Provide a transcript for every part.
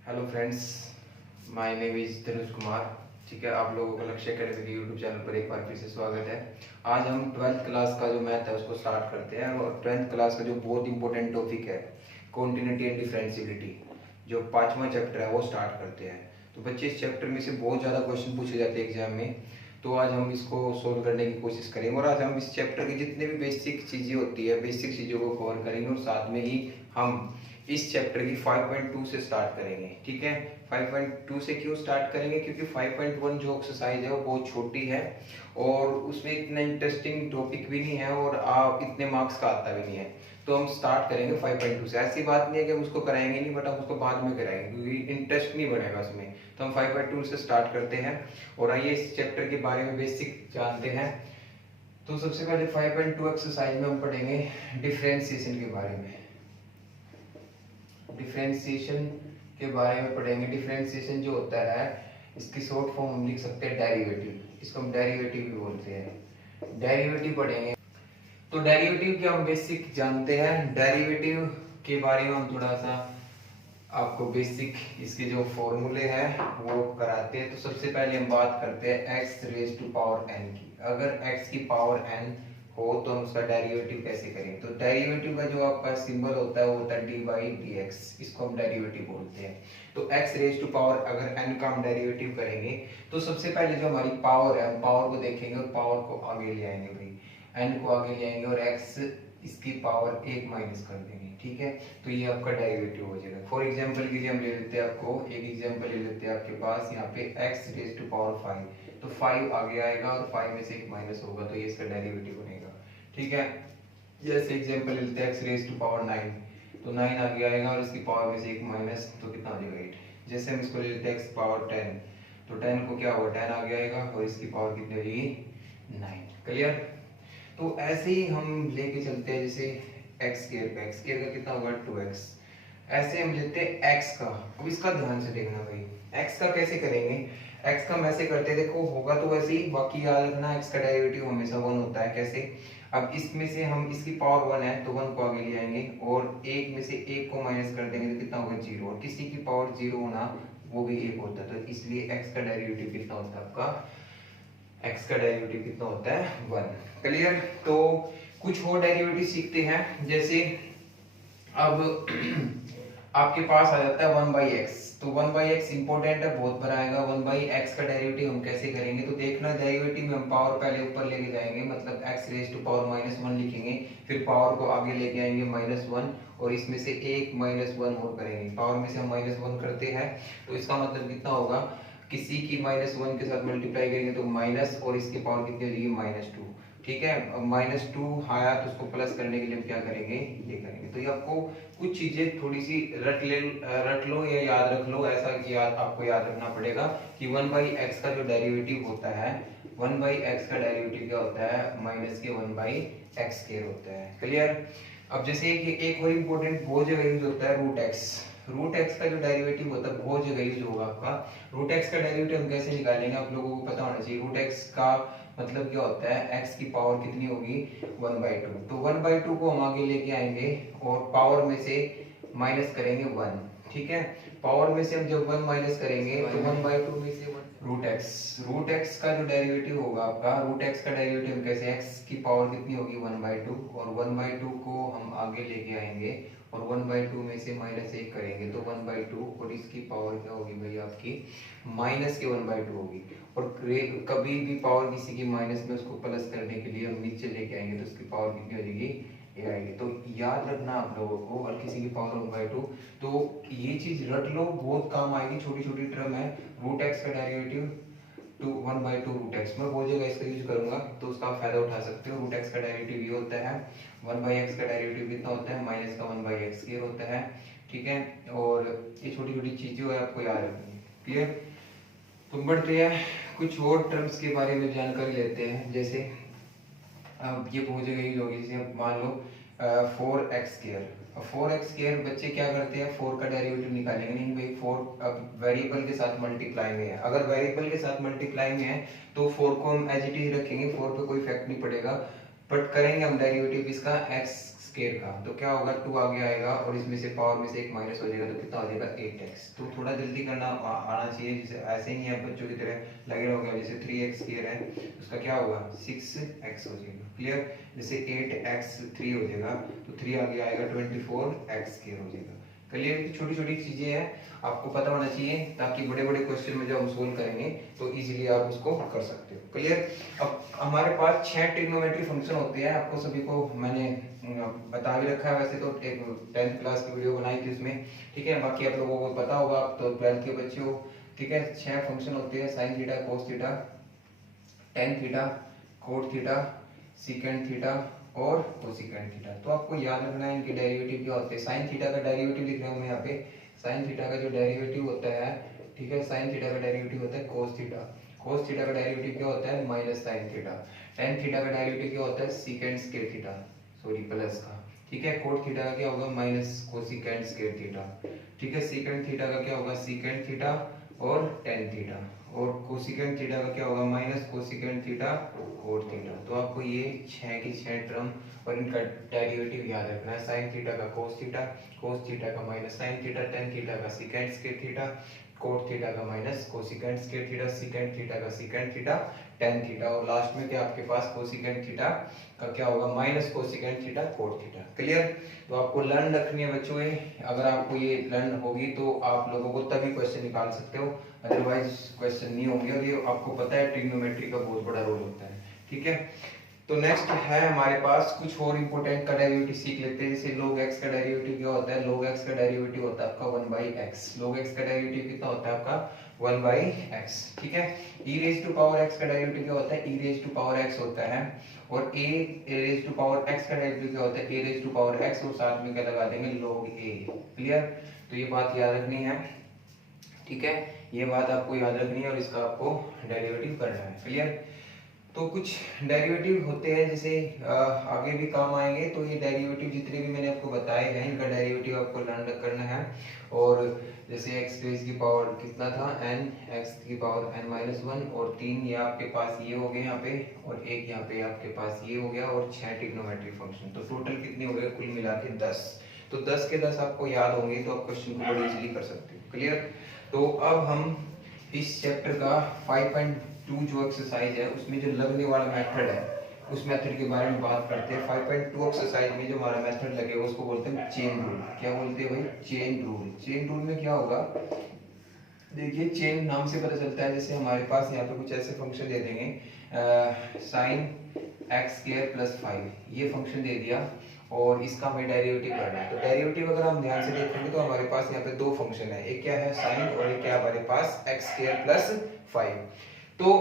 Hello friends, my name is Tanuj Kumar. ठीक है, आप लोगों का लक्ष्य अकेडमी के यूट्यूब चैनल पर एक बार फिर से स्वागत है। आज हम 12th क्लास का जो मैथ है उसको स्टार्ट करते हैं और 12th क्लास का जो बहुत इंपॉर्टेंट टॉपिक है कॉन्टिन्यूटी एंड डिफरेंशियबिलिटी, जो पांचवा चैप्टर है वो स्टार्ट करते हैं। तो बच्चे, इस चैप्टर में से बहुत ज़्यादा क्वेश्चन पूछे जाते हैं एग्जाम में, तो आज हम इसको सोल्व करने की कोशिश करेंगे और आज हम इस चैप्टर की जितने भी बेसिक चीज़ें होती है बेसिक चीज़ों को कवर करेंगे और साथ में ही हम इस चैप्टर की 5.2 से स्टार्ट करेंगे। ठीक है, 5.2 से क्यों स्टार्ट करेंगे? क्योंकि 5.1 जो एक्सरसाइज है वो बहुत छोटी है और उसमें इतना इंटरेस्टिंग टॉपिक भी नहीं है और आप इतने मार्क्स का आता भी नहीं है। तो हम स्टार्ट करेंगे 5.2 से। ऐसी बात नहीं है कि हम उसको कराएंगे नहीं, बट हम उसको बाद में कराएंगे क्योंकि इंटरेस्ट नहीं बढ़ेगा उसमें। तो हम 5.2 से स्टार्ट करते हैं और आइए इस चैप्टर के बारे में बेसिक जानते हैं। तो सबसे पहले 5.2 एक्सरसाइज में हम पढ़ेंगे डिफरेंशिएशन के बारे में। डिफरेंशिएशन के बारे में पढ़ेंगे। डिफरेंशिएशन जो होता है इसकी शॉर्ट फॉर्म हम लिख सकते हैं डेरिवेटिव, इसको हम डेरिवेटिव भी बोलते हैं। डेरिवेटिव पढ़ेंगे तो डेरिवेटिव के हम बेसिक जानते हैं। डेरिवेटिव के बारे में हम थोड़ा सा आपको बेसिक इसके जो फॉर्मूले हैं वो कराते हैं। तो सबसे पहले हम बात करते हैं x raise to power n की। अगर x की पावर n हो तो हम उसका डेरिवेटिव कैसे करें? तो डेरिवेटिव का जो आपका सिंबल होता है वो होता है डी बाई डी एक्स, इसको हम डेरिवेटिव बोलते हैं। तो x रेज टू पावर अगर n का हम डेरिवेटिव करेंगे तो सबसे पहले जो हमारी पावर है, हम पावर को देखेंगे और पावर को आगे ले आएंगे भाई, n को आगे ले आएंगे और x इसकी पावर 1 माइनस कर देंगे। ठीक है, तो ये आपका डेरिवेटिव हो जाएगा। फॉर एग्जांपल के लिए हम ले लेते हैं, आपको एक एग्जांपल ले लेते हैं आपके पास यहाँ पे x रेज टू पावर 5, तो 5 आगे आएगा और 5 में से 1 माइनस होगा तो ये इसका डेरिवेटिव बनेगा। ठीक है, जैसे एग्जांपल ले लेते हैं x रेज टू पावर 9, तो 9 आगे आएगा और इसकी पावर में से 1 माइनस, तो कितना हो जाएगा 8। जैसे हम इसको ले लेते हैं x पावर 10, तो 10 को क्या होगा, 10 आगे आएगा और इसकी पावर कितनी हो जाएगी 9। क्लियर? तो ऐसे ही हम लेके चलते हैं जैसे एक्स स्क्वायर का, एक्स स्क्वायर का कितना होगा 2x। ऐसे हम लेते हैं x का। अब इसका ध्यान से देखना भाई, x का कैसे करेंगे? x का हम ऐसे करते हैं, देखो होगा तो वैसे ही, बाकी याद रखना x का डेरिवेटिव हमेशा 1 होता है। कैसे? अब इसमें से हम इसकी पावर 1 है तो 1 को आगे ले आएंगे और 1 में से 1 को माइनस कर देंगे तो कितना होगा 0, और किसी की पावर 0 होना वो भी 1 होता है, तो इसलिए x का डेरिवेटिव कितना होता है आपका, x का डेरिवेटिव कितना होता है 1। क्लियर? तो कुछ और डेरिवेटिव सीखते हैं। जैसे अब आपके पास आ जाता है 1/x, तो 1/x इंपॉर्टेंट है, बहुत बड़ा आएगा। 1/x का डेरिवेटिव हम कैसे करेंगे? तो देखना, डेरिवेटिव में हम पावर पहले ऊपर लेके जाएंगे, मतलब x रेज टू पावर -1 लिखेंगे, फिर पावर को आगे लेके आएंगे -1 और इसमें से एक -1 और करेंगे। पावर में से हम -1 करते हैं तो इसका मतलब कितना होगा, किसी की -1 के साथ मल्टीप्लाई करेंगे तो माइनस, और इसकी पावर कितनी हो जाएगी -2। ठीक है, अब -2 आया तो उसको प्लस करने के लिए हम क्या करेंगे, ये करेंगे। तो ये आपको कुछ चीजें थोड़ी सी रट लो या याद रख लो, ऐसा कि आपको याद रखना पड़ेगा कि 1/x का जो डेरिवेटिव होता है, 1/x का डेरिवेटिव क्या होता है, माइनस के 1/x स्क्वायर होता है। क्लियर? अब जैसे एक और इम्पोर्टेंट बहुत जगह यूज होता है रूट एक्स। रूट एक्स का जो डेरिवेटिव होता है बहुत जगह यूज होगा आपका। रूट एक्स का डेरिवेटिव हम कैसे निकालेंगे, आप लोगों को पता होना चाहिए। रूट एक्स का मतलब क्या होता है, x की पावर कितनी होगी 1/2, तो 1/2 को हम आगे लेके आएंगे और पावर में से माइनस करेंगे 1। ठीक है, पावर में से हम जब 1 माइनस करेंगे तो 1/2 में से रूट एक्स का जो डेरिवेटिव होगा आपका, रूट एक्स का डेरिवेटिव कैसे, x की पावर कितनी होगी 1/2 और 1/2 को हम आगे लेके आएंगे और 1/2 में से -1 करेंगे तो 1/2 और इसकी पावर क्या होगी भाई आपकी माइनस के 1/2 होगी। और कभी भी पावर किसी की माइनस में उसको प्लस करने के लिए हम नीचे लेके आएंगे तो उसकी पावर कितनी हो जाएगी, ये आएगी। तो याद रखना आप लोगों को, और किसी की पावर 1/2, तो ये चीज रट लो, बहुत काम आएगी। छोटी छोटी टर्म है, रूट एक्स का डेरिवेटिव टू 1/2 रूट एक्स, मैं वो जगह इसका यूज करूंगा तो उसका फायदा उठा सकते हो। रूट एक्स का डेरिवेटिव ये होता है, 1/x का डेरिवेटिव कितना होता है, माइनस का 1/x स्क्वायर होता है। ठीक है, और ये छोटी छोटी चीजें है आपको याद रखनी है। क्लियर? तो बढ़ते हैं कुछ और टर्म्स के बारे में जानकारी लेते हैं। जैसे अब ये बहुत जगह यूज होगी, जैसे मान लो 4x स्क्वायर। अब 4x स्क्वायर बच्चे क्या करते हैं, 4 का डेरिवेटिव निकालेंगे, नहीं भाई 4 अब वेरिएबल के साथ मल्टीप्लाई में है। अगर वेरिएबल के साथ मल्टीप्लाई में है तो 4 को हम एज इट इज रखेंगे, 4 पे कोई इफेक्ट नहीं पड़ेगा, बट करेंगे हम डेरिवेटिव इसका x स्केयर का, तो क्या होगा 2 आगे आएगा और इसमें से पावर में से एक माइनस हो जाएगा, तो कितना हो जाएगा 8x। तो थोड़ा जल्दी करना आना चाहिए, जैसे ऐसे नहीं है बच्चों की तरह लगे रहोगे। जैसे 3x स्केयर है उसका क्या होगा 6x हो जाएगा, क्लियर। जैसे 8x 3 हो जाएगा तो 3 आगे आएगा 24x स्केयर हो जाएगा, क्लियर। छोटी छोटी चीजें हैं आपको पता होना चाहिए, ताकि बड़े बड़े क्वेश्चन में जब हम सोल्व करेंगे तो इजीली आप उसको कर सकते हो, क्लियर। अब हमारे पास 6 ट्रिग्नोमेट्री फंक्शन होते हैं, आपको सभी को मैंने बता भी रखा है, वैसे तो एक 10th क्लास की वीडियो बनाई थी उसमें, ठीक है। बाकी आप लोगों को पता होगा, आप तो 12th के बच्चे हो, ठीक है। 6 फंक्शन होते हैं, sine theta, cos theta, tan theta, cot theta, secant theta और कोसिकेंड थीटा। तो आपको याद रखना है इनके डेरिवेटिव क्या होते हैं। साइन थीटा का डेरिवेटिव लिख रहा हूं मैं यहाँ पे, साइन थीटा का जो डेरिवेटिव होता है, ठीक है, साइन थीटा का डेरिवेटिव होता है कोस थीटा। कोस थीटा का डेरिवेटिव क्या होता है minus sine theta. Tan theta का डेरिवेटिव क्या होता है सीकेंड स्क्वायर थीटा, सॉरी प्लस का, ठीक है। कोट थीटा का क्या होगा माइनस कोसिकेंड स्क्वायर थीटा, ठीक है। सीकेंड थीटा का क्या होगा सीकेंड थीटा और टेन थीटा, और कोसिकेंड थीटा का क्या होगा माइनस कोसिकेंड थीटा और थीटा। तो आपको ये 6 की 6 टर्म और इनका डेरिवेटिव याद रखना है। साइन थीटा का कोस थीटा, कोस थीटा का minus sine theta, tan theta का secant square theta, cot theta का minus cosecant square theta, secant theta का सीकेंड थीटा, टेन थीटा, और लास्ट में क्या आपके पास कोसिकेंड थीटा का क्या होगा minus cosecant theta cot theta, clear. तो आपको लर्न रखनी है बच्चों ये, अगर आपको ये लर्न होगी तो आप लोगों को तभी क्वेश्चन निकाल सकते हो, अदरवाइज क्वेश्चन नहीं होंगे। और ये आपको पता है ट्रिग्नोमेट्री का बहुत बड़ा रोल होता है, ठीक है। तो नेक्स्ट है हमारे पास कुछ और इंपॉर्टेंट का डेरिवेटिव सीख लेते हैं। जैसे log x का डेरिवेटिव क्या होता है, log x का डेरिवेटिव होता है आपका 1/x। log x का डेरिवेटिव कितना होता है आपका 1/x, ठीक है। e raised to power x का डेरिवेटिव क्या होता है e raised to power x होता है, और a raised to power x का डेरिवेटिव क्या होता है a raised to power x, और साथ में क्या लगा देंगे log a, क्लियर। तो ये बात याद रखनी है, ठीक है, ये बात आपको याद रखनी है और इसका आपको डेरिवेटिव करना है, क्लियर। तो कुछ डेरिवेटिव होते हैं जैसे आगे भी काम आएंगे, तो ये डेरिवेटिव जितने भी मैंने आपको बताए हैं इनका डेरिवेटिव आपको लर्न करना है। और जैसे x रेज की पावर कितना था n, x की पावर n माइनस 1, और 3 ये आपके पास ये हो गए यहाँ पे, और एक यहाँ पे आपके पास ये हो गया, और 6 ट्रिग्नोमेट्री फंक्शन। तो टोटल कितने हो गए कुल मिला के 10। तो 10 के 10 आपको याद होंगे तो आप क्वेश्चन को बड़ी इजीली कर सकते हो, क्लियर। तो अब हम इस चैप्टर का 5.2 जो एक्सरसाइज है उसमें जो लगने वाला मेथड है उस मेथड के बारे में बात करते हैं। 5.2 एक्सरसाइज में जो हमारा मेथड लगेगा उसको बोलते हैं चेन रूल। क्या बोलते हैं भाई चेन रूल। चेन रूल में क्या होगा, देखिए चेन नाम से पता चलता है, जैसे हमारे पास यहाँ पे कुछ ऐसे फंक्शन दे देंगे साइन एक्स स्क्वायर प्लस 5 ये फंक्शन दे दिया, और इसका हमें डेरिवेटिव करना है। तो डेरिवेटिव अगर हम ध्यान से देखेंगे तो हमारे पास यहाँ पे दो फंक्शन है, एक क्या है साइन और एक क्या हमारे पास एक्स स्क्वायर प्लस 5। तो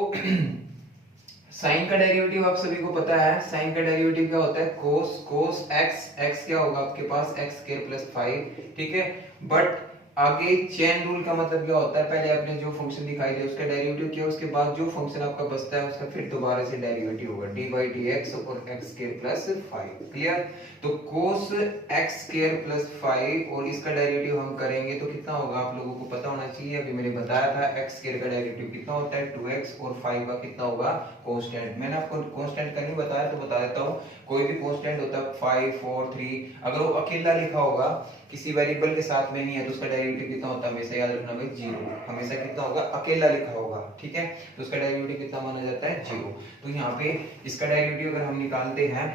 साइन का डेरिवेटिव आप सभी को पता है, साइन का डेरिवेटिव क्या होता है कोस एक्स, एक्स क्या होगा आपके पास एक्स स्क्वायर प्लस 5, ठीक है। बट आगे चेन रूल का मतलब क्या होता है, पहले आपने जो फंक्शन दिखाई दिया उसका डेरिवेटिव किया, उसके बाद जो फंक्शन आपका बचता है उसका फिर दोबारा से डेरिवेटिव होगा dy/dx और x स्क्वायर प्लस 5, क्लियर। तो cos x स्क्वायर प्लस 5 और इसका डेरिवेटिव हम करेंगे तो कितना होगा आप लोगों को पता होना चाहिए, अभी मैंने बताया था x स्क्वायर का डेरिवेटिव कितना होता है 2x, और 5 का कितना होगा कांस्टेंट। मैंने आपको कांस्टेंट का नहीं बताया तो बता देता हूँ, कोई भी कांस्टेंट होता है 5 4 3 अगर वो अकेला लिखा होगा किसी वेरिएबल के साथ में नहीं है तो उसका डेरिवेटिव कितना होता है, हमेशा याद रखना भाई 0, हमेशा कितना होगा अकेला लिखा होगा, ठीक है। तो उसका डेरिवेटिव कितना माना जाता है 0। तो यहाँ पे इसका डेरिवेटिव अगर हम निकालते हैं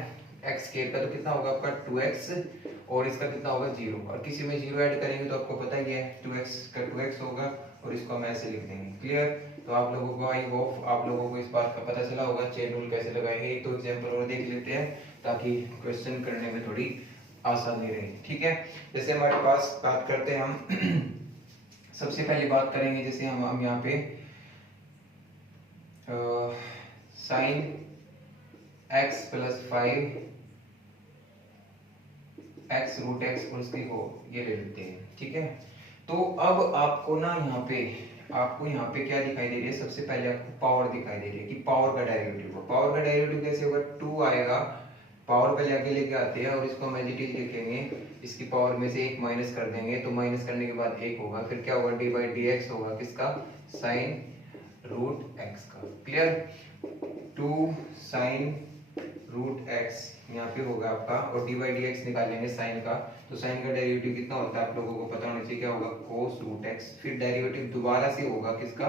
x स्क्वायर का तो कितना होगा आपका 2x, और इसका कितना होगा 0, और किसी में 0 ऐड करेंगे तो आपको पता ही है 2x का 2x होगा, और इसको हम ऐसे लिख देंगे, क्लियर। तो आप लोगों को आई होप आप लोगों को इस बात का पता चला होगा चेन रूल कैसे लगाएंगे। एक तो एग्जांपल और देख लेते हैं ताकि क्वेश्चन करने में थोड़ी आसानी रहे, ठीक है। जैसे हमारे पास बात करते हैं हम सबसे पहले बात करेंगे, जैसे हम यहाँ पे sine x plus 5 x root x और उसकी को ये ले लेते हैं, ठीक है। तो अब आपको ना यहाँ पे आपको यहाँ पे क्या दिखाई दे रही है, सबसे पहले आपको पावर दिखाई दे रही है कि पावर का डेरिवेटिव हो। पावर का डेरिवेटिव कैसे होगा 2 आएगा, पावर पहले आगे लेके आते हैं और इसको हम एज इट इज लिखेंगे, इसकी पावर में से एक माइनस कर देंगे, तो माइनस करने के बाद एक होगा, फिर क्या होगा dy/dx होगा किसका साइन रूट x का, क्लियर। 2 साइन रूट x यहाँ पे होगा आपका, और डी बाई डी एक्स निकालेंगे साइन का, तो साइन का डेरिवेटिव कितना होता है आप लोगों को पता होना चाहिए, क्या होगा कोस रूट एक्स, फिर डेरिवेटिव दोबारा से होगा किसका,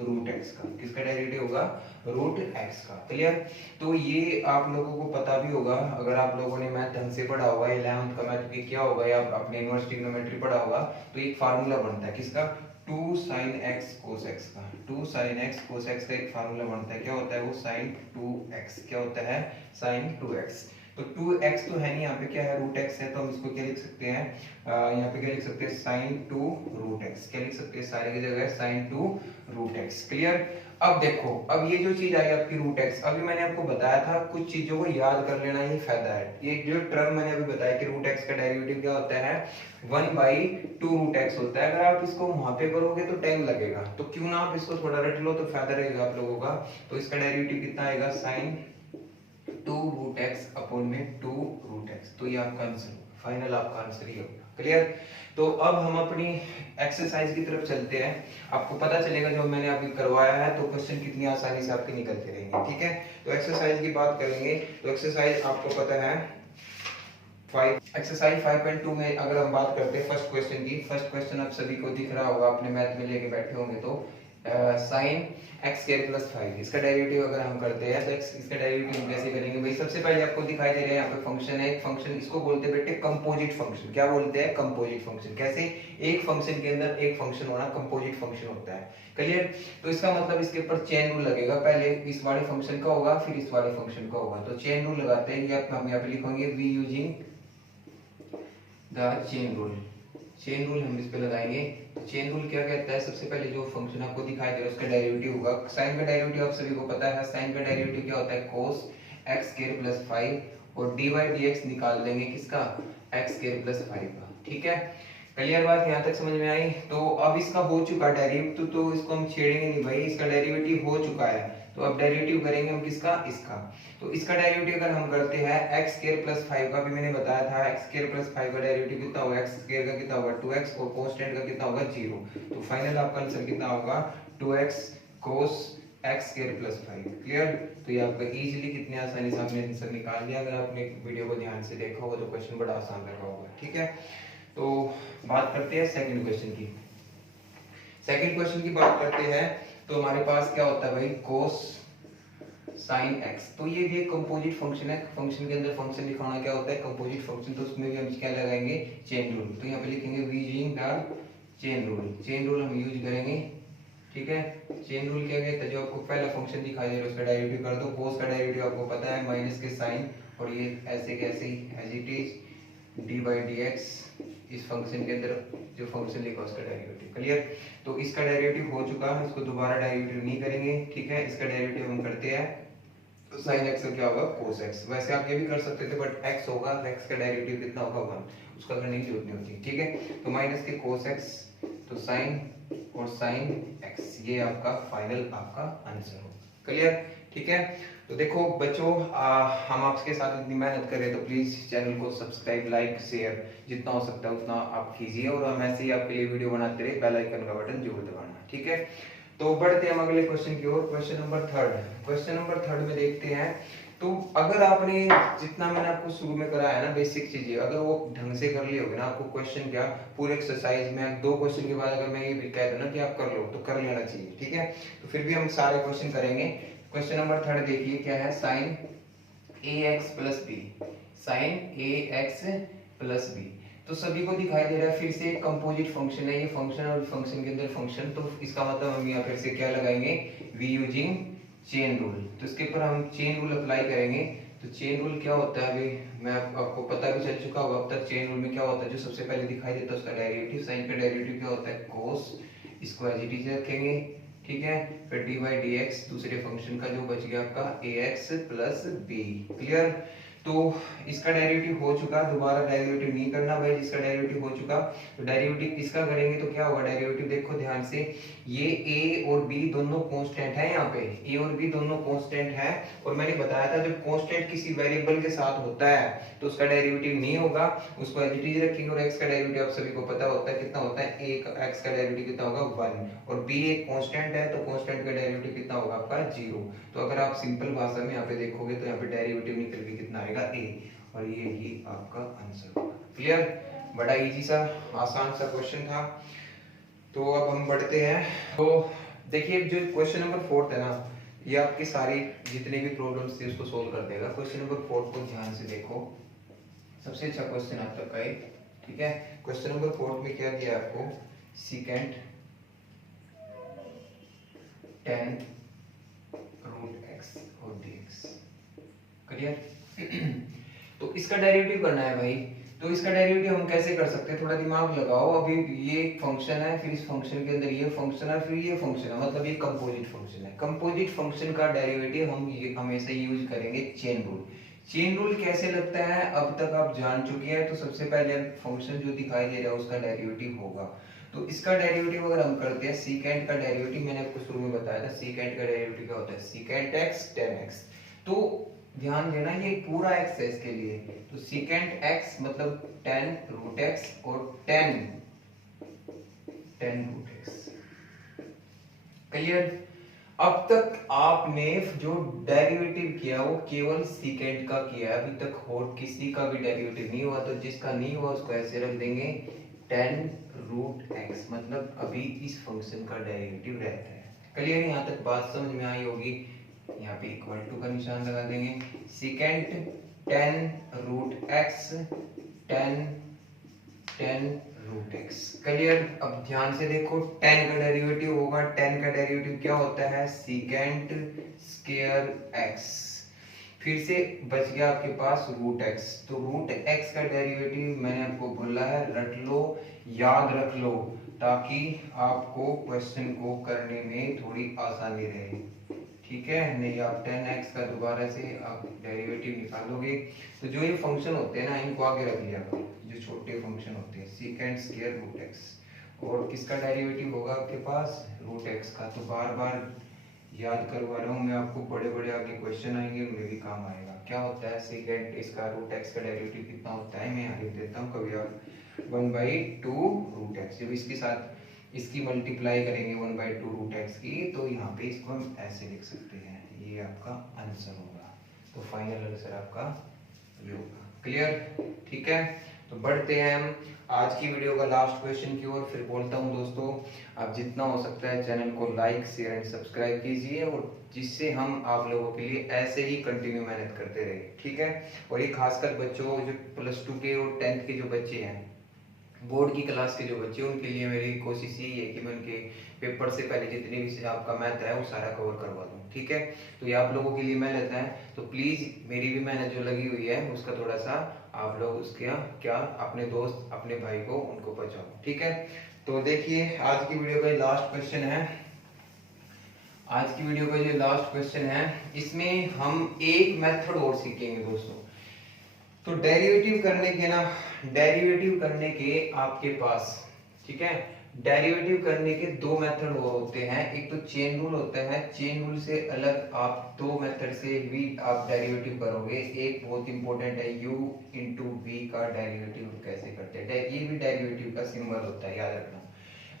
रूट एक्स का, किसका डेरिवेटिव होगा, रूट एक्स का। क्लियर। तो ये आप लोगों को पता भी होगा, अगर आप लोगों ने मैथ ढंग से पढ़ा होगा, 11th का मैथ भी किया होगा या अपने यूनिवर्सिटी ट्रिग्नोमेट्री पढ़ा होगा, तो एक फार्मूला बनता है किसका, 2 sin x cos x का, 2 sin x cos x का एक फार्मूला बनता है, क्या होता है वो, sin 2x, क्या होता है, sin 2x। तो 2x तो है नहीं यहाँ पे, क्या है, रूट x है, तो हम इसको क्या लिख सकते हैं, यहाँ पे क्या लिख सकते हैं, sin 2 रूट x, क्या लिख सकते हैं, सारे की जगह sin 2 रूट x। क्लियर। अब देखो, अब ये जो चीज आई आपकी रूट x, अभी मैंने आपको बताया था कुछ चीजों को याद कर लेना ही फायदा है। ये जो टर्म मैंने अभी बताया कि रूट x का डेरिवेटिव क्या होता है, 1/2 रूट x होता है। अगर आप इसको वहां पे करोगे तो टाइम लगेगा, तो क्यों ना आप इसको थोड़ा रट लो, तो फायदा रहेगा आप लोगों का। तो इसका डेरिवेटिव कितना आएगा, sin 2 रूट एक्स अपॉन में 2 रूट एक्स, तो ये आपका आंसर होगा, फाइनल आपका आंसर ही होगा। क्लियर। तो अब हम अपनी एक्सरसाइज की तरफ चलते हैं, आपको पता चलेगा जो मैंने अभी करवाया है, तो क्वेश्चन कितनी आसानी से आपके निकलते रहेंगे। ठीक है, तो एक्सरसाइज की बात करेंगे, तो एक्सरसाइज आपको पता है एक्सरसाइज 5.2 में अगर हम बात करते हैं फर्स्ट क्वेश्चन की, फर्स्ट क्वेश्चन आप सभी को दिख रहा होगा, अपने मैथ में लेके बैठे होंगे, तो साइन एक्स स्क्वायर प्लस 5, इसका डेरिवेटिव अगर हम करते हैं तो इसका डेरिवेटिव हम कैसे करेंगे भाई। सबसे पहले आपको दिखाई दे रहा है यहाँ पे फंक्शन है, एक फंक्शन, इसको बोलते हैं बेटे कंपोजिट फंक्शन। क्या बोलते हैं, कंपोजिट फंक्शन। कैसे, एक फंक्शन के अंदर एक फंक्शन होना कंपोजिट फंक्शन होता है। क्लियर। तो इसका मतलब इसके ऊपर चेन रूल लगेगा, पहले इस वाले फंक्शन का होगा फिर इस वाले फंक्शन का होगा, तो चेन रूल लगाते हैं, ये हम यहाँ पे लिखेंगे we using the chain rule. Chain rule हम इस पे लगाएंगे, तो चेन रूल क्या कहता है, सबसे पहले जो फंक्शन आपको दिखाई दे रहा है उसका डेरिवेटिव होगा, साइन का डेरिवेटिव आप सभी को पता है, साइन का डेरिवेटिव क्या होता है, cos x स्क्वायर प्लस 5, और dy dx निकाल देंगे किसका, x स्क्वायर प्लस 5 का। ठीक है, क्लियर बात यहाँ तक समझ में आई। तो अब इसका हो चुका डेरिवेटिव, तो इसको हम छेड़ेंगे नहीं भाई, इसका डेरिवेटिव हो चुका है, तो अब डेरिवेटिव करेंगे हम किसका, इसका। तो इसका डेरिवेटिव अगर हम करते हैं x स्क्वायर प्लस 5 का, भी मैंने बताया था x स्क्वायर प्लस 5 का डेरिवेटिव कितना होगा, x स्क्वायर का कितना होगा 2x, और कांस्टेंट का कितना होगा 0, तो फाइनल आपका आंसर कितना होगा 2x cos x square plus 5। Clear. तो ये आपका इजीली कितनी आसानी से आपने आंसर निकाल लिया, अगर आपने वीडियो को ध्यान से देखा होगा तो क्वेश्चन बड़ा आसान लगा होगा। ठीक है, तो बात करते हैं सेकंड क्वेश्चन की। सेकंड क्वेश्चन की बात करते हैं, तो हमारे पास क्या होता है भाई, cos sin x, तो ये भी एक कंपोजिट फंक्शन है, फंक्शन के अंदर फंक्शन लिखाना क्या होता है, कंपोजिट फंक्शन, तो उसमें भी हम क्या लगाएंगे, चेन रूल। तो यहाँ पे लिखेंगे we using the chain rule, chain rule use यूज करेंगे। ठीक है, चेन रूल क्या कहता है, जो आपको पहला फंक्शन दिखाई दे रहा है उसका डेरिवेटिव कर दो, cos का डेरिवेटिव आपको पता है माइनस के साइन, और ये ऐसे कैसे as it is D by D X, इस फंक्शन के अंदर जो फंक्शन लिखा उसका डेरिवेटिव। क्लियर। तो इसका डेरिवेटिव हो चुका है, इसको दोबारा डेरिवेटिव नहीं करेंगे। ठीक है, इसका डेरिवेटिव हम करते हैं, तो sin x का क्या होगा cos x। वैसे आप ये भी कर सकते थे, बट x होगा, x का डेरिवेटिव कितना होगा 1, उसका करने की जरूरत नहीं होती। ठीक है, तो माइनस के cos x, तो sin और sin x, ये आपका फाइनल आपका आंसर होगा। क्लियर। ठीक है, तो देखो बच्चों, हम आपके साथ इतनी मेहनत करें, तो प्लीज चैनल को सब्सक्राइब, लाइक, शेयर जितना हो सकता है उतना आप कीजिए, और हम ऐसे ही आपके लिए वीडियो बनाते रहे, बेल आइकन का बटन जरूर दबाना। ठीक है, तो बढ़ते हैं हम अगले क्वेश्चन की ओर। Question number third, question number third में देखते हैं, तो अगर आपने जितना मैंने आपको शुरू में कराया ना बेसिक चीजें, अगर वो ढंग से कर लिए होगे ना, आपको क्वेश्चन क्या पूरे एक्सरसाइज में 2 क्वेश्चन के बाद अगर मैं ये भी कह दूं ना कि आप कर लो, तो कर लेना चाहिए। ठीक है, तो फिर भी हम सारे क्वेश्चन करेंगे। क्वेश्चन नंबर थर्ड देखिए क्या है, साइन ए एक्स प्लस बी, साइन ए एक्स प्लस बी, तो सभी को दिखाई दे रहा है, फिर से एक कंपोजिट फंक्शन है, ये फंक्शन और फंक्शन के अंदर फंक्शन, तो इसका मतलब हम यहाँ फिर से क्या लगाएंगे, वी यूजिंग चेन रूल। तो इसके ऊपर हम चेन रूल अप्लाई करेंगे। तो चेन रूल क्या होता है, अभी मैं आपको पता भी चल चुका होगा अब तक। चेन रूल में क्या होता है, जो सबसे पहले दिखाई देता है उसका डेरिवेटिव, साइन का डेरिवेटिव क्या होता है cos, इसको एज इट इज रखेंगे। ठीक है, फिर डी बाई डी एक्स, दूसरे फंक्शन का जो बच गया आपका ए एक्स प्लस बी। क्लियर। तो इसका डेरिवेटिव हो चुका, दोबारा डेरिवेटिव नहीं करना भाई, जिसका डेरिवेटिव हो चुका, तो डेरिवेटिव इसका करेंगे तो क्या होगा, डेरिवेटिव देखो ध्यान से, ये a और b दोनों कांस्टेंट है, यहाँ पे a और b दोनों कांस्टेंट है, और मैंने बताया था जब कांस्टेंट किसी वेरिएबल के साथ होता है तो उसका डेरिवेटिव नहीं होगा, उसको एज इट इज रखेंगे, और x का डेरिवेटिव आप सभी को पता होता है कितना होता है, a का x का डेरिवेटिव कितना होगा 1, और b एक कांस्टेंट है, तो कांस्टेंट का डेरिवेटिव कितना होगा आपका 0। तो अगर आप सिंपल भाषा में यहाँ पे देखोगे तो यहाँ पे डेरिवेटिव निकल के कितना आएगा जाएगा ए, और ये आपका आंसर होगा। क्लियर? बड़ा इजी सा आसान सा क्वेश्चन था। तो अब हम बढ़ते हैं। तो देखिए जो क्वेश्चन नंबर 4 है ना, ये आपकी सारी जितने भी प्रॉब्लम्स थी उसको सोल्व कर देगा। क्वेश्चन नंबर 4 को ध्यान से देखो, सबसे अच्छा क्वेश्चन आज तक का है, ठीक है। क्वेश्चन नंबर 4 में क्या दिया आपको, सीकेंट 10 रूट एक्स और dx। क्लियर? तो इसका डेरिवेटिव करना है भाई। तो इसका डेरिवेटिव हम कैसे कर सकते हैं, थोड़ा दिमाग लगाओ। अभी ये फंक्शन है, फिर इस फंक्शन के अंदर ये फंक्शन है, फिर ये फंक्शन है, मतलब ये कंपोजिट फंक्शन है। कंपोजिट फंक्शन का डेरिवेटिव हम ये हमेशा यूज करेंगे चेन रूल। चेन रूल कैसे लगता है अब तक आप जान चुके हैं। तो सबसे पहले फंक्शन जो दिखाई दे रहा है उसका डेरिवेटिव होगा। तो इसका डेरिवेटिव अगर हम करते हैं, सीकेंट का डेरिवेटिव मैंने आपको शुरू में बताया था, सीकेंट का डेरिवेटिव क्या होता है, सीकेंट x 10x। तो ध्यान देना ये पूरा x है इसके लिए। तो सीकेंट x मतलब 10 रूट x और 10 रूट x। क्लियर? अब तक आपने जो डेरिवेटिव किया वो केवल सीकेंट का किया है, अभी तक और किसी का भी डेरिवेटिव नहीं हुआ। तो जिसका नहीं हुआ उसको ऐसे रख देंगे 10 रूट x, मतलब अभी इस फंक्शन का डेरिवेटिव रहता है। क्लियर? यहाँ तक बात समझ में आई होगी। यहाँ पे इक्वल टू का निशान लगा देंगे। Secant 10 root x 10 root x। Clear? अब ध्यान से देखो, 10 का डेरिवेटिव होगा, 10 का डेरिवेटिव क्या होता है, सीकेंट स्क्वायर x। फिर से बच गया आपके पास रूट x। तो रूट x का डेरिवेटिव मैंने आपको बोला है रट लो, याद रख लो, ताकि आपको क्वेश्चन को करने में थोड़ी आसानी रहे। ठीक है? नहीं आप 10x का दोबारा से आप डेरिवेटिव निकालोगे तो जो ये फंक्शन होते हैं ना इनको आगे रख लिया करो, जो छोटे फंक्शन होते हैं, सीकेंट स्क्वायर रूट x, और किसका डेरिवेटिव होगा आपके पास, रूट x का। तो बार बार याद करवा रहा हूँ मैं आपको, बड़े बड़े आगे क्वेश्चन आएंगे उनमें भी काम आएगा। क्या होता है सीकेंट इसका रूट x का डेरिवेटिव कितना होता है, मैं यहाँ लिख देता हूँ कभी आप 1/2 रूट x। जब इसके साथ इसकी मल्टीप्लाई करेंगे 1/2 रूट x की, तो यहाँ पे इसको हम ऐसे लिख सकते हैं, ये आपका आंसर होगा। तो फाइनल आंसर आपका ये होगा। क्लियर? ठीक है? तो बढ़ते हैं हम आज की वीडियो का लास्ट क्वेश्चन की ओर। फिर बोलता हूँ दोस्तों, आप जितना हो सकता है चैनल को लाइक शेयर एंड सब्सक्राइब कीजिए, और जिससे हम आप लोगों के लिए ऐसे ही कंटिन्यू मेहनत करते रहे। ठीक है? और ये खासकर बच्चों जो +2 के और 10th के जो बच्चे हैं, बोर्ड की क्लास के जो बच्चे, उनके लिए मेरी कोशिश यही है कि मैं उनके पेपर से पहले जितने भी आपका मैथ है वो सारा कवर करवा दूं। ठीक है? तो ये आप लोगों के लिए मेहनत है, तो प्लीज मेरी भी मेहनत जो लगी हुई है उसका थोड़ा सा आप लोग उसके क्या अपने दोस्त अपने भाई को उनको पहुंचाओ। ठीक है? तो देखिए आज की वीडियो का लास्ट क्वेश्चन है, आज की वीडियो का जो लास्ट क्वेश्चन है इसमें हम एक मेथड और सीखेंगे दोस्तों। तो डेरिवेटिव करने के ना, डेरिवेटिव करने के आपके पास, ठीक है, डेरिवेटिव करने के दो मेथड होते हैं। एक तो चेन रूल होता है, चेन रूल से अलग आप दो मेथड से भी आप डेरिवेटिव करोगे। एक बहुत इंपॉर्टेंट है u इंटू वी का डेरिवेटिव कैसे करते हैं, ये भी डेरिवेटिव का सिंबल होता है, याद रखना।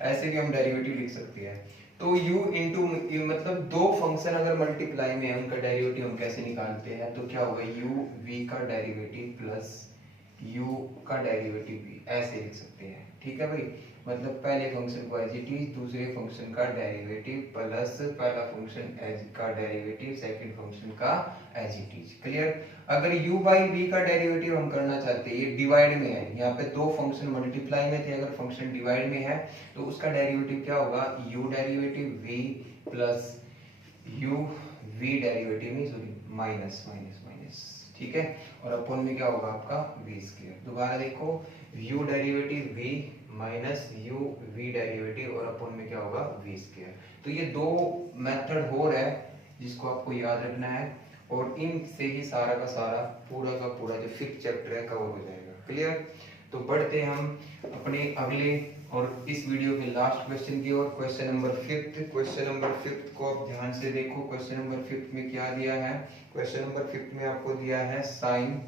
ऐसे भी हम डेरिवेटिव लिख सकते हैं। तो u इंटू मतलब दो फंक्शन अगर मल्टीप्लाई में है उनका डेरिवेटिव हम कैसे निकालते हैं, तो क्या होगा u v का डेरिवेटिव प्लस u का डेरिवेटिव भी ऐसे लिख सकते हैं। ठीक है भाई, मतलब पहले फंक्शन को एज इट इज, दूसरे फंक्शन का डेरिवेटिव प्लस पहला फंक्शन एज का डेरिवेटिव, सेकंड फंक्शन का एज इट इज। क्लियर? अगर u बाई v का डेरिवेटिव हम करना चाहते हैं, ये डिवाइड में है, यहाँ पे दो फंक्शन मल्टीप्लाई में थे, अगर फंक्शन डिवाइड में है तो उसका डेरिवेटिव क्या होगा, u derivative v plus u v derivative नहीं सॉरी माइनस माइनस माइनस। ठीक है? और अपन में क्या होगा आपका v स्क्वायर। दोबारा देखो, u derivative v minus u v derivative और अपन में क्या होगा v स्क्वायर। तो ये दो मेथड हो रहा है जिसको आपको याद रखना है, और इनसे ही सारा का सारा पूरा का पूरा जो 5th चैप्टर है कवर हो जाएगा। क्लियर? तो बढ़ते हैं हम अपने अगले और इस वीडियो के लास्ट क्वेश्चन की ओर, question number 5th। Question number 5th को आप ध्यान से देखो। क्वेश्चन नंबर 5th में क्या दिया है, क्वेश्चन नंबर 5th में आपको दिया है sine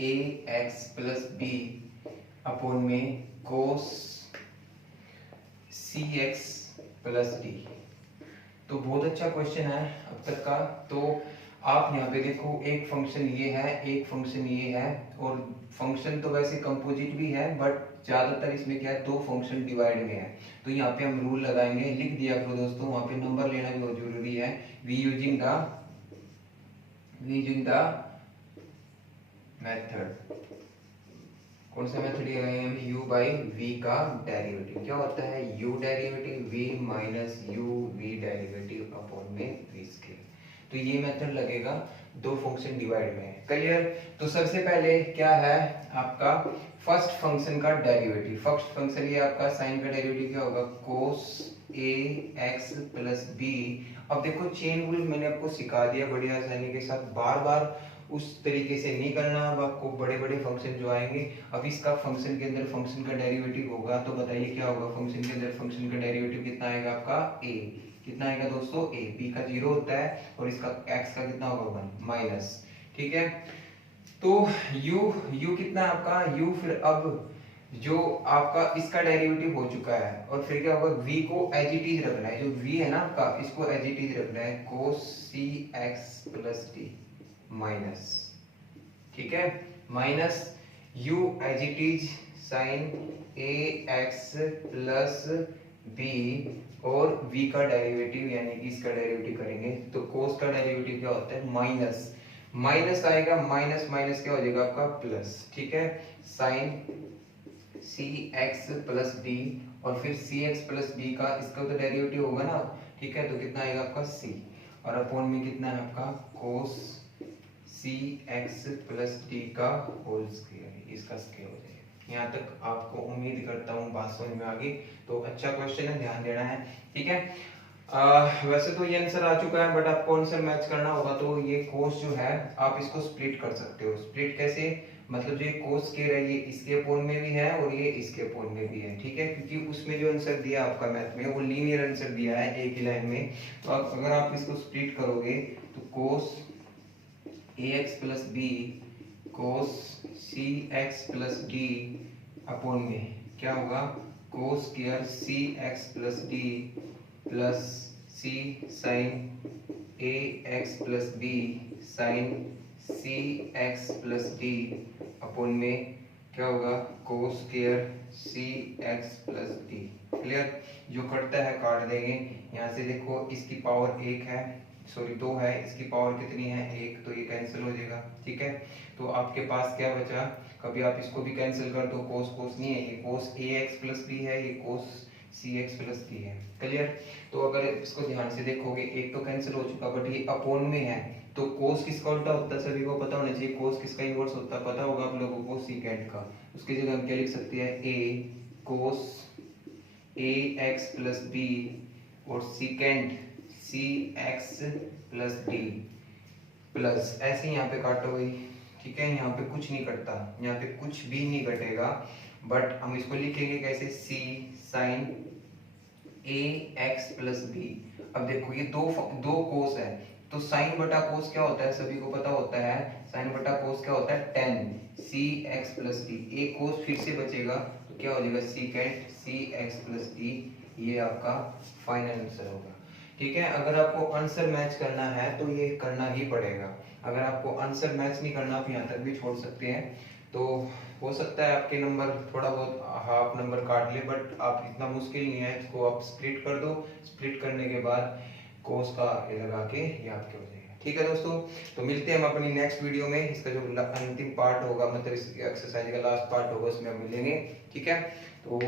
ax plus B upon में कोस cx प्लस डी। तो बहुत अच्छा क्वेश्चन है अब तक का। तो आप यहाँ पे देखो एक फंक्शन ये है, एक फंक्शन ये है, और फंक्शन तो वैसे कंपोजिट भी है बट ज्यादातर इसमें क्या है, दो फंक्शन डिवाइड में है। तो यहाँ पे हम रूल लगाएंगे, लिख दिया करो दोस्तों, वहां पे नंबर लेना भी बहुत जरूरी है। वी यूजिंग द मेथड, कौन सा मेथड ये लगाएंगे हम, u बाई v का डेरिवेटिव। क्या होता है, u derivative v minus u v derivative upon में v स्क्वायर। तो ये मेथड लगेगा दो फंक्शन डिवाइड में। क्लियर। तो सबसे पहले क्या है आपका फर्स्ट फंक्शन का डेरिवेटिव। फर्स्ट फंक्शन ये आपका साइन का डेरिवेटिव क्या होगा, cos a x plus b। अब देखो चेन रूल मैंने आपको सिखा दिया बड़ी आसानी के साथ, बार बार उस तरीके से नहीं करना। अब आपको बड़े बड़े फंक्शन जो आएंगे, अब इसका फंक्शन के अंदर फंक्शन का डेरिवेटिव होगा, तो बताइए क्या होगा, फंक्शन के अंदर फंक्शन का डेरिवेटिव कितना आएगा आपका a। कितना आएगा दोस्तों a, b का 0 होता है और इसका x का कितना होगा 1 माइनस। ठीक है, तो u कितना है आपका u, फिर अब जो आपका इसका डेरिवेटिव हो चुका है, और फिर क्या होगा v को एज इट इज रखना है, जो v है ना आपका इसको एज इट इज रखना है, cos cx plus d minus. ठीक है, minus u as it is sine ax plus b, और v का डेरिवेटिव यानी कि इसका डेरिवेटिव करेंगे तो cos का डेरिवेटिव क्या होता है माइनस, माइनस आएगा, माइनस माइनस क्या हो जाएगा आपका प्लस। ठीक है, साइन cx प्लस d, और फिर cx प्लस b का इसका तो डेरिवेटिव होगा ना। ठीक है, तो कितना आएगा आपका c, और अपॉन में कितना है आपका cos cx प्लस d का होल स्क्वायर, इसका स्क्वायर हो जाएगा। यहाँ तक आपको उम्मीद करता हूँ बात समझ में आ गई। तो अच्छा क्वेश्चन है, ध्यान देना है। ठीक है, वैसे तो ये आंसर आ चुका है बट आपको आंसर मैच करना होगा। तो ये कोस जो है आप इसको स्प्लिट कर सकते हो। स्प्लिट कैसे, मतलब जो ये कोस स्क्वायर है ये इसके अपोन में भी है और ये इसके अपोन में भी है। ठीक है, क्योंकि उसमें जो आंसर दिया आपका मैथ में वो लीनियर आंसर दिया है एक ही लाइन में। तो अगर आप इसको स्प्लिट करोगे तो cos ax plus b cos cx plus d upon में क्या होगा cos square cx plus d plus c sine ax plus b sine cx plus d upon में क्या होगा cos square cx plus d। Clear, जो कटता है काट देंगे। यहाँ से देखो इसकी पावर 1 है, सॉरी 2 है, इसकी पावर कितनी है 1, तो ये कैंसिल हो जाएगा। ठीक है, तो आपके पास क्या बचा, कभी आप इसको भी कैंसिल कर दो, कोस कोस नहीं है, ये कोस ax प्लस b है, ये कोस cx प्लस d है। क्लियर, तो अगर इसको ध्यान से देखोगे एक तो कैंसिल हो चुका बट ये अपॉन में है, तो कोस किसका उल्टा होता है सभी को पता होना चाहिए, कोस किसका इनवर्स होता है पता होगा आप लोगों को, सीकेंट का। उसकी जगह हम क्या लिख सकते हैं, a cos ax plus b और secant cx plus d plus, ऐसे यहाँ पे काटो भाई। ठीक है, यहाँ पे कुछ नहीं कटता, यहाँ पे कुछ भी नहीं कटेगा, बट हम इसको लिखेंगे कैसे, c sine ax plus b। अब देखो ये दो कोस है, तो साइन बटा कोस क्या होता है सभी को पता होता है, साइन बटा कोस क्या होता है tan cx प्लस d। एक कोस फिर से बचेगा तो क्या हो जाएगा सीकेंट cx प्लस d। ये आपका फाइनल आंसर होगा। ठीक है, अगर आपको आंसर मैच करना है तो ये करना ही पड़ेगा। अगर आपको आंसर मैच नहीं करना आप यहाँ तक भी छोड़ सकते हैं। तो हो सकता है आपके नंबर थोड़ा बहुत हाफ नंबर काट ले, बट आप इतना मुश्किल नहीं है, इसको आप स्प्लिट कर दो। स्प्लिट करने के बाद कोस का ये लगा के ये आपके हो जाएगा। ठीक है दोस्तों, तो मिलते हैं हम अपनी नेक्स्ट वीडियो में। इसका जो अंतिम पार्ट होगा, मतलब इस एक्सरसाइज का लास्ट पार्ट होगा, उसमें हम मिलेंगे। ठीक है, तो